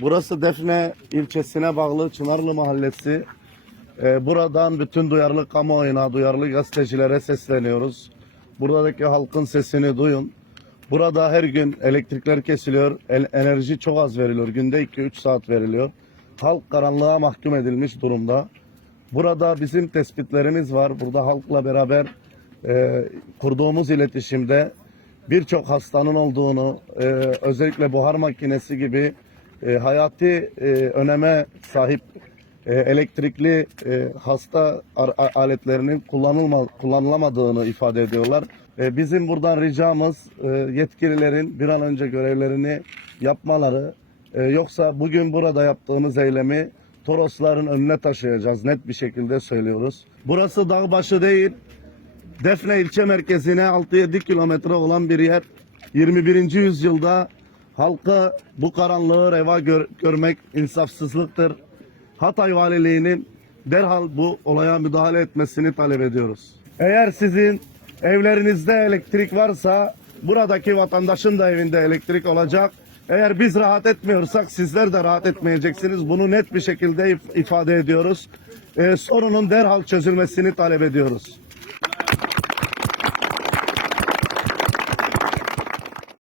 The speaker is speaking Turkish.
Burası Defne ilçesine bağlı Çınarlı Mahallesi. Ee, buradan bütün duyarlı kamuoyuna, duyarlı gazetecilere sesleniyoruz. Buradaki halkın sesini duyun. Burada her gün elektrikler kesiliyor, el- enerji çok az veriliyor. Günde 2-3 saat veriliyor. Halk karanlığa mahkum edilmiş durumda. Burada bizim tespitlerimiz var. Burada halkla beraber e, kurduğumuz iletişimde birçok hastanın olduğunu, e, özellikle buhar makinesi gibi e, hayati e, öneme sahip e, elektrikli e, hasta aletlerinin kullanılma, kullanılamadığını ifade ediyorlar. E, bizim buradan ricamız e, yetkililerin bir an önce görevlerini yapmaları. E, yoksa bugün burada yaptığımız eylemi Torosların önüne taşıyacağız net bir şekilde söylüyoruz. Burası dağ başı değil. Defne ilçe merkezine 6-7 kilometre olan bir yer. 21. yüzyılda halka bu karanlığı reva gör- görmek insafsızlıktır. Hatay Valiliğinin derhal bu olaya müdahale etmesini talep ediyoruz. Eğer sizin evlerinizde elektrik varsa buradaki vatandaşın da evinde elektrik olacak. Eğer biz rahat etmiyorsak sizler de rahat etmeyeceksiniz. Bunu net bir şekilde if- ifade ediyoruz. Ee, sorunun derhal çözülmesini talep ediyoruz.